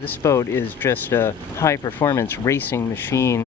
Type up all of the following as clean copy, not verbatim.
This boat is just a high-performance racing machine.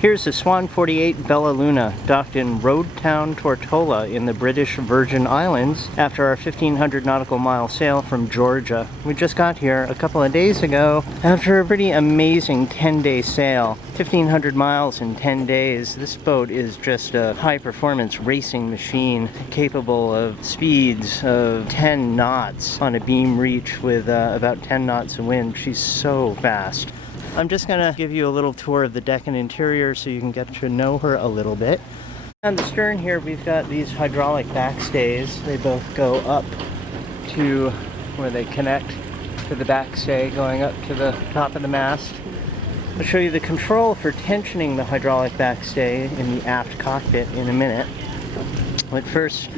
Here's the Swan 48 Bella Luna, docked in Road Town, Tortola in the British Virgin Islands after our 1,500 nautical mile sail from Georgia. We just got here a couple of days ago after a pretty amazing 10-day sail. 1,500 miles in 10 days. This boat is just a high-performance racing machine capable of speeds of 10 knots on a beam reach with about 10 knots of wind. She's so fast. I'm just going to give you a little tour of the deck and interior so you can get to know her a little bit. On the stern here we've got these hydraulic backstays. They both go up to where they connect to the backstay going up to the top of the mast. I'll show you the control for tensioning the hydraulic backstay in the aft cockpit in a minute. But first,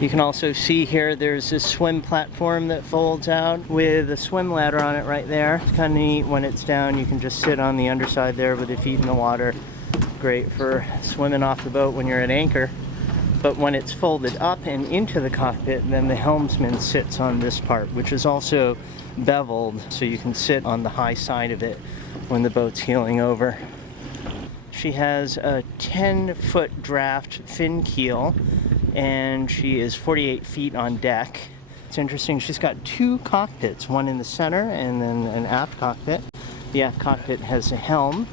you can also see here there's this swim platform that folds out with a swim ladder on it right there. It's kind of neat when it's down. You can just sit on the underside there with your feet in the water. Great for swimming off the boat when you're at anchor. But when it's folded up and into the cockpit, then the helmsman sits on this part, which is also beveled so you can sit on the high side of it when the boat's heeling over. She has a 10-foot draft fin keel, and she is 48 feet on deck. It's interesting, she's got two cockpits, one in the center and then an aft cockpit. The aft cockpit has a helm,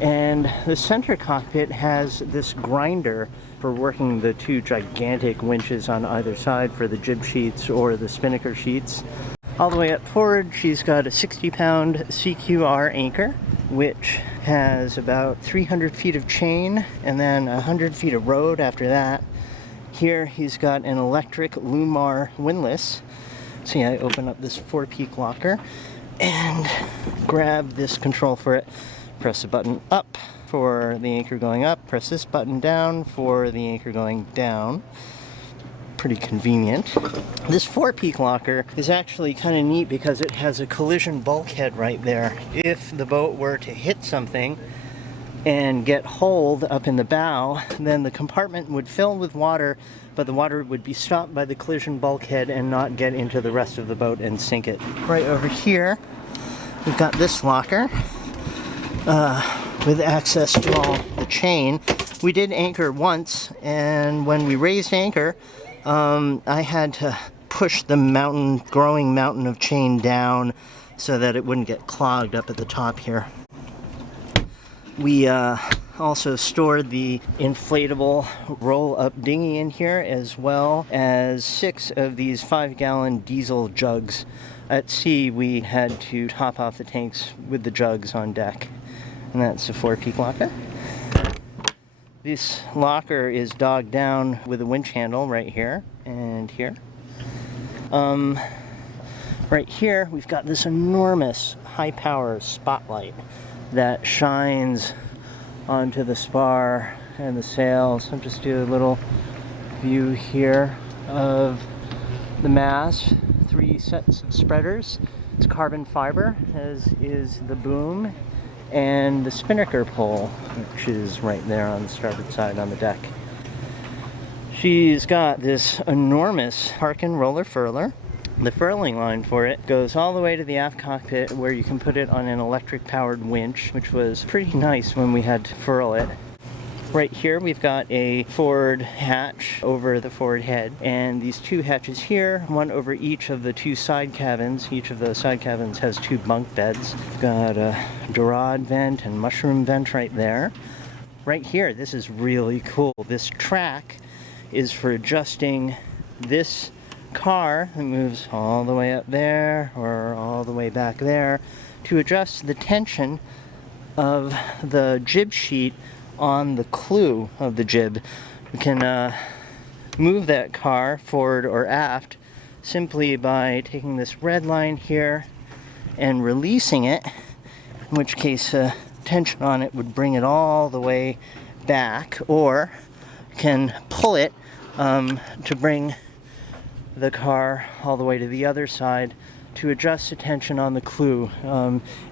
and the center cockpit has this grinder for working the two gigantic winches on either side for the jib sheets or the spinnaker sheets. All the way up forward, she's got a 60-pound CQR anchor, which has about 300 feet of chain and then 100 feet of rode after that. Here he's got an electric Lumar windlass. See, I open up this 4-peak locker and grab this control for it. Press the button up for the anchor going up. Press this button down for the anchor going down. Pretty convenient. This 4-peak locker is actually kind of neat because it has a collision bulkhead right there. If the boat were to hit something and get holed up in the bow, then the compartment would fill with water, but the water would be stopped by the collision bulkhead and not get into the rest of the boat and sink it. Right over here, we've got this locker with access to all the chain. We did anchor once, and when we raised anchor, I had to push the growing mountain of chain down so that it wouldn't get clogged up at the top here. We also stored the inflatable roll-up dinghy in here, as well as 6 of these 5-gallon diesel jugs. At sea, we had to top off the tanks with the jugs on deck. And that's a 4-peak locker. This locker is dogged down with a winch handle right here and here. Right here, we've got this enormous high-power spotlight that shines onto the spar and the sails. I'll just do a little view here of the mast. 3 sets of spreaders. It's carbon fiber, as is the boom, and the spinnaker pole, which is right there on the starboard side on the deck. She's got this enormous Harkin roller furler. The furling line for it goes all the way to the aft cockpit, where you can put it on an electric powered winch, which was pretty nice when we had to furl it. Right here we've got a forward hatch over the forward head, and these two hatches here, one over each of the two side cabins. Each of those side cabins has two bunk beds. We've got a Dorade vent and mushroom vent right there. Right here, this is really cool. This track is for adjusting this car that moves all the way up there or all the way back there to adjust the tension of the jib sheet on the clew of the jib. We can move that car forward or aft simply by taking this red line here and releasing it, in which case tension on it would bring it all the way back, or can pull it to bring the car all the way to the other side to adjust the tension on the clew,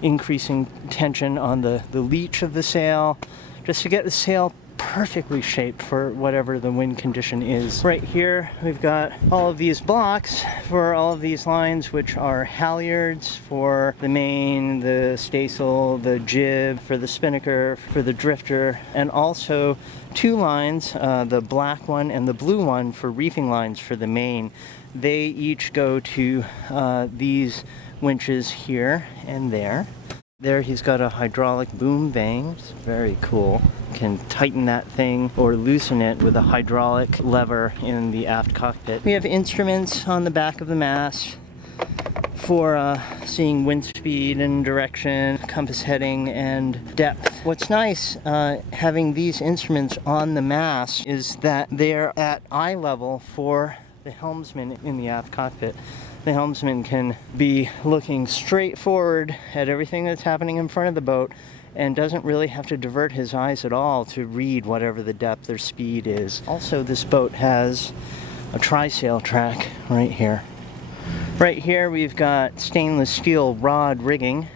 increasing tension on the leech of the sail, just to get the sail perfectly shaped for whatever the wind condition is. Right here we've got all of these blocks for all of these lines, which are halyards for the main, the staysail, the jib, for the spinnaker, for the drifter, and also two lines, the black one and the blue one, for reefing lines for the main. They each go to these winches here and there. There he's got a hydraulic boom vane. It's very cool. Can tighten that thing or loosen it with a hydraulic lever in the aft cockpit. We have instruments on the back of the mast for seeing wind speed and direction, compass heading, and depth. What's nice having these instruments on the mast is that they're at eye level for the helmsman in the aft cockpit. The helmsman can be looking straight forward at everything that's happening in front of the boat and doesn't really have to divert his eyes at all to read whatever the depth or speed is. Also, this boat has a trysail track right here. Right here we've got stainless steel rod rigging.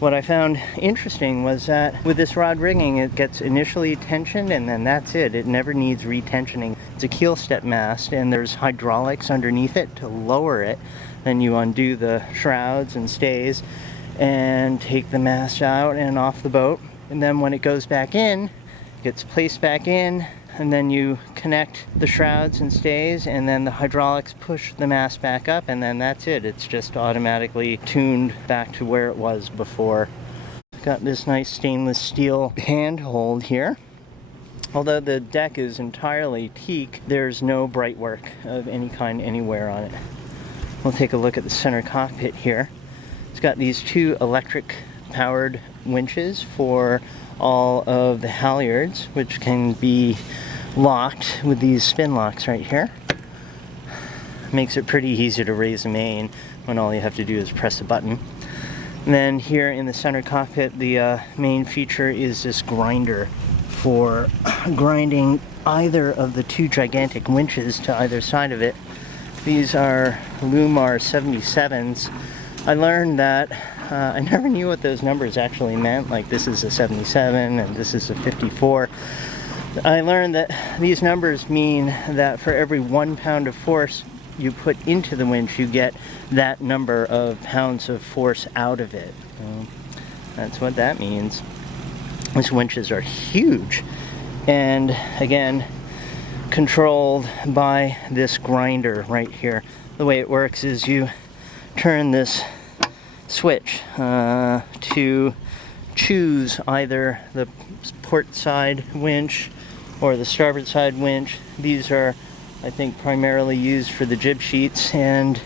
What I found interesting was that with this rod rigging, it gets initially tensioned and then that's it. It never needs retensioning. It's a keel step mast and there's hydraulics underneath it to lower it. Then you undo the shrouds and stays and take the mast out and off the boat. And then when it goes back in, it gets placed back in, and then you connect the shrouds and stays, and then the hydraulics push the mast back up, and then that's it. It's just automatically tuned back to where it was before. Got this nice stainless steel handhold here. Although the deck is entirely teak, there's no bright work of any kind anywhere on it. We'll take a look at the center cockpit here. It's got these two electric powered winches for all of the halyards, which can be locked with these spin locks right here. Makes it pretty easy to raise a main when all you have to do is press a button. And then here in the center cockpit, the main feature is this grinder for grinding either of the two gigantic winches to either side of it. These are Lumar 77s. I learned that I never knew what those numbers actually meant, like this is a 77 and this is a 54. I learned that these numbers mean that for every 1 pound of force you put into the winch, you get that number of pounds of force out of it. So that's what that means. These winches are huge, and again, controlled by this grinder right here. The way it works is you turn this switch to choose either the port side winch or the starboard side winch. These are, I think, primarily used for the jib sheets, and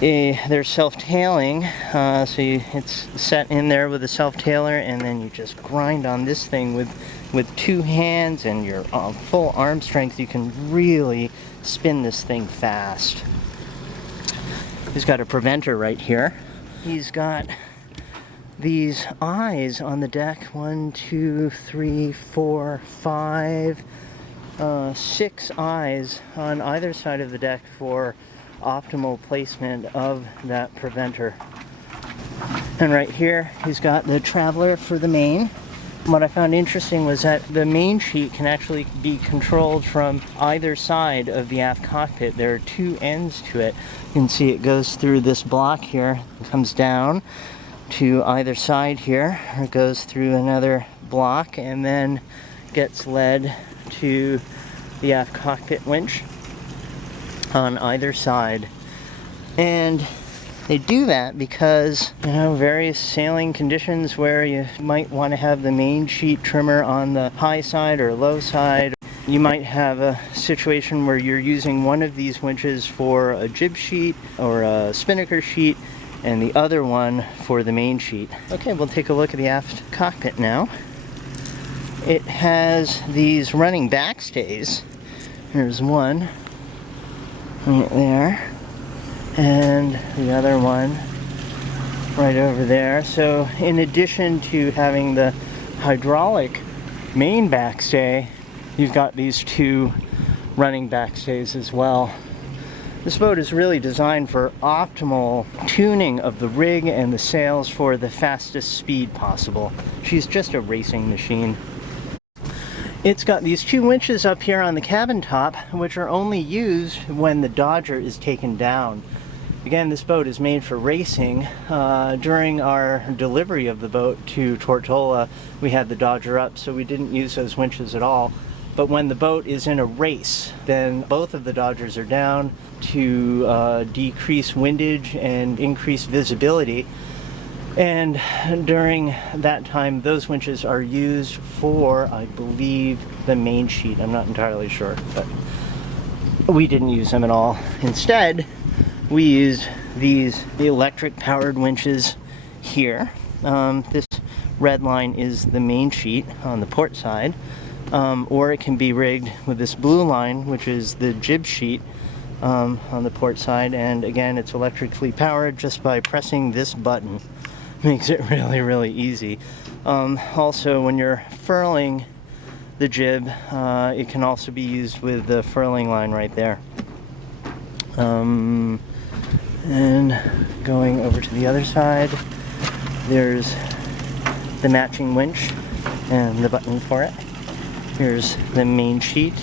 they're self-tailing, so it's set in there with a self-tailer, and then you just grind on this thing with two hands and your full arm strength. You can really spin this thing fast. He's got a preventer right here. He's got these eyes on the deck. 1, 2, 3, 4, 5, 6 eyes on either side of the deck for optimal placement of that preventer. And right here he's got the traveler for the main. What I found interesting was that the main sheet can actually be controlled from either side of the aft cockpit. There are two ends to it. You can see it goes through this block here, it comes down to either side here, or it goes through another block and then gets led to the aft cockpit winch on either side. And they do that because, you know, various sailing conditions where you might want to have the main sheet trimmer on the high side or low side. You might have a situation where you're using one of these winches for a jib sheet or a spinnaker sheet and the other one for the main sheet. Okay, we'll take a look at the aft cockpit now. It has these running backstays. There's one right there, and the other one right over there. So in addition to having the hydraulic main backstay, you've got these two running backstays as well. This boat is really designed for optimal tuning of the rig and the sails for the fastest speed possible. She's just a racing machine. It's got these two winches up here on the cabin top, which are only used when the Dodger is taken down. Again, this boat is made for racing. During our delivery of the boat to Tortola, we had the Dodger up, so we didn't use those winches at all. But when the boat is in a race, then both of the Dodgers are down to decrease windage and increase visibility. And during that time, those winches are used for, I believe, the main sheet. I'm not entirely sure, but we didn't use them at all. Instead, we used these electric-powered winches here. This red line is the main sheet on the port side. Or it can be rigged with this blue line, which is the jib sheet on the port side. And again, it's electrically powered just by pressing this button. Makes it really, really easy. Also, when you're furling the jib, it can also be used with the furling line right there. And going over to the other side, there's the matching winch and the button for it. Here's the main sheet,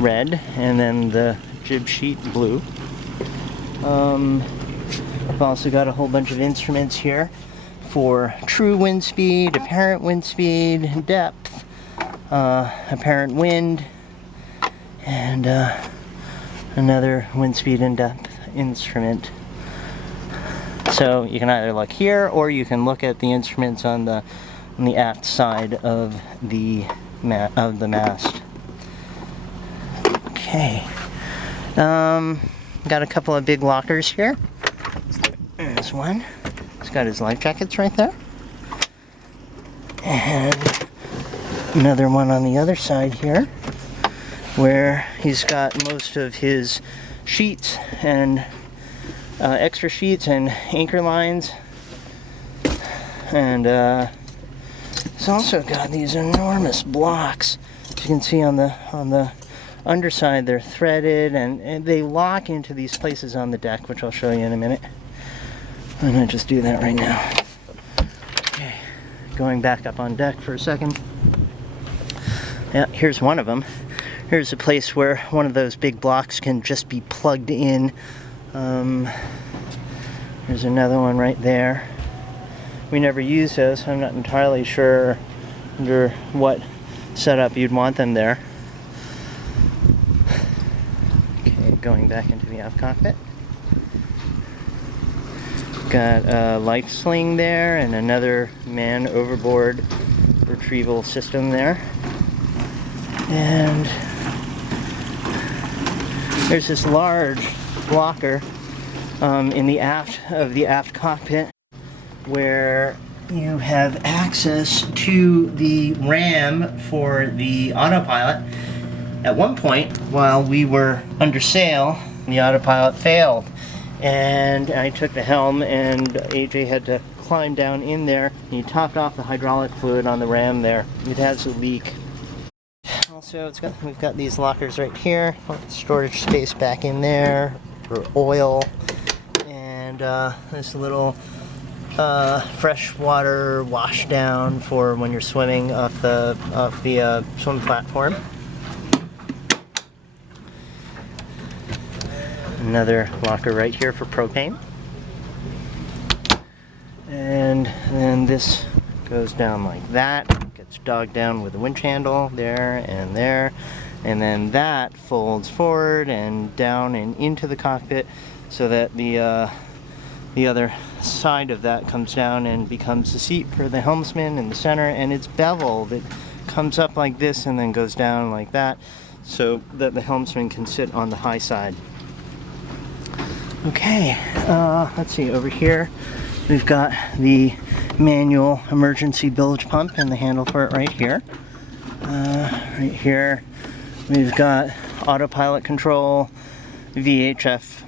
red, and then the jib sheet, blue. I've also got a whole bunch of instruments here for true wind speed, apparent wind speed, depth, apparent wind, and another wind speed and depth instrument. So you can either look here, or you can look at the instruments on the aft side of the mast. Okay. Got a couple of big lockers here. There's one. He's got his life jackets right there. And another one on the other side here, where he's got most of his sheets and extra sheets and anchor lines. And he's also got these enormous blocks. As you can see on the underside, they're threaded and they lock into these places on the deck, which I'll show you in a minute. I'm going to just do that right now. Okay, going back up on deck for a second. Yeah, here's one of them. Here's a place where one of those big blocks can just be plugged in. There's another one right there. We never use those, so I'm not entirely sure under what setup you'd want them there. Okay, going back into the aft cockpit. Got a life sling there and another man overboard retrieval system there. And there's this large blocker in the aft cockpit where you have access to the RAM for the autopilot. At one point, while we were under sail, the autopilot failed. And I took the helm and AJ had to climb down in there. And he topped off the hydraulic fluid on the ram there. It has a leak. Also, we've got these lockers right here. Storage space back in there for oil. And this little freshwater wash down for when you're swimming off the swim platform. Another locker right here for propane. And then this goes down like that, gets It's dogged down with a winch handle there, and then that folds forward and down and into the cockpit so that the other side of that comes down and becomes the seat for the helmsman in the center, and it's beveled. It comes up like this and then goes down like that so that the helmsman can sit on the high side. Okay, let's see, over here we've got the manual emergency bilge pump and the handle for it right here. Right here we've got autopilot control, VHF.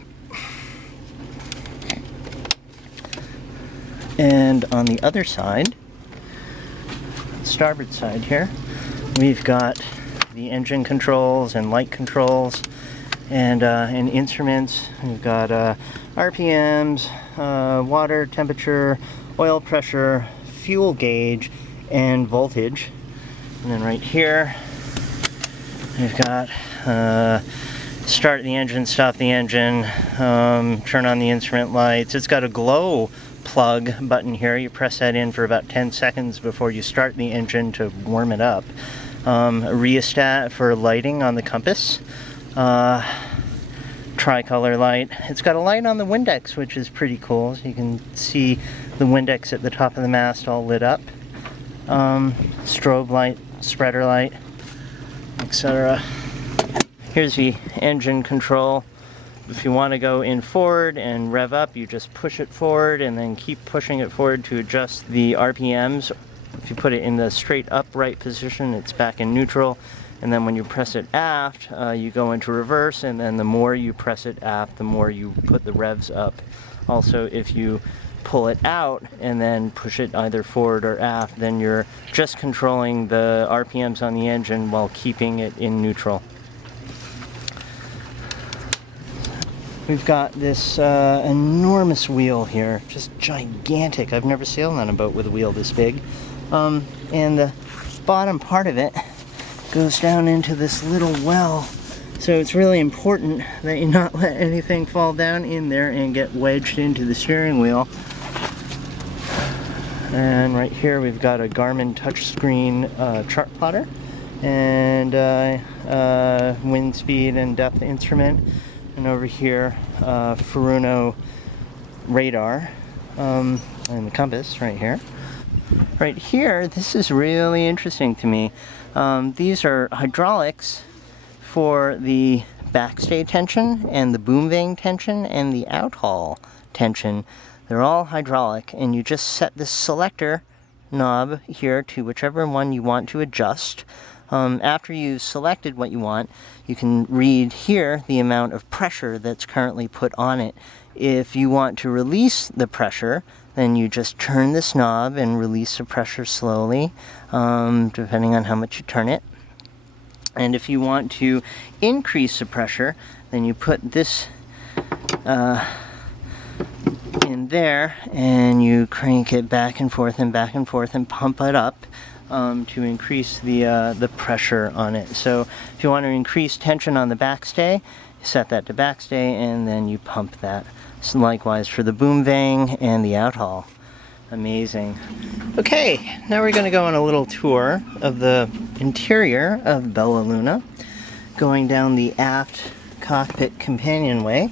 And on the other side, starboard side here, we've got the engine controls and light controls and instruments. We've got RPMs, water temperature, oil pressure, fuel gauge, and voltage. And then right here, we've got start the engine, stop the engine, turn on the instrument lights. It's got a glow plug button here. You press that in for about 10 seconds before you start the engine to warm it up. A rheostat for lighting on the compass. Tricolor light. It's got a light on the Windex, which is pretty cool. So you can see the Windex at the top of the mast all lit up. Strobe light, spreader light, etc. Here's the engine control. If you want to go in forward and rev up, you just push it forward and then keep pushing it forward to adjust the RPMs. If you put it in the straight upright position, it's back in neutral. And then when you press it aft, you go into reverse, and then the more you press it aft, the more you put the revs up. Also, if you pull it out and then push it either forward or aft, then you're just controlling the RPMs on the engine while keeping it in neutral. We've got this enormous wheel here, just gigantic. I've never sailed on a boat with a wheel this big. And the bottom part of it goes down into this little well. So it's really important that you not let anything fall down in there and get wedged into the steering wheel. And right here we've got a Garmin touchscreen chart plotter and wind speed and depth instrument. And over here, Furuno radar and the compass right here. Right here, this is really interesting to me. These are hydraulics for the backstay tension and the boom vane tension and the outhaul tension. They're all hydraulic, and you just set this selector knob here to whichever one you want to adjust. After you've selected what you want, you can read here the amount of pressure that's currently put on it. If you want to release the pressure, then you just turn this knob and release the pressure slowly, depending on how much you turn it. And if you want to increase the pressure, then you put this in there, and you crank it back and forth and pump it up to increase the pressure on it. So if you want to increase tension on the backstay, you set that to backstay, and then you pump that. So likewise for the boom vane and the outhaul. Amazing. Okay, now we're going to go on a little tour of the interior of Bella Luna, going down the Aft Cockpit companionway.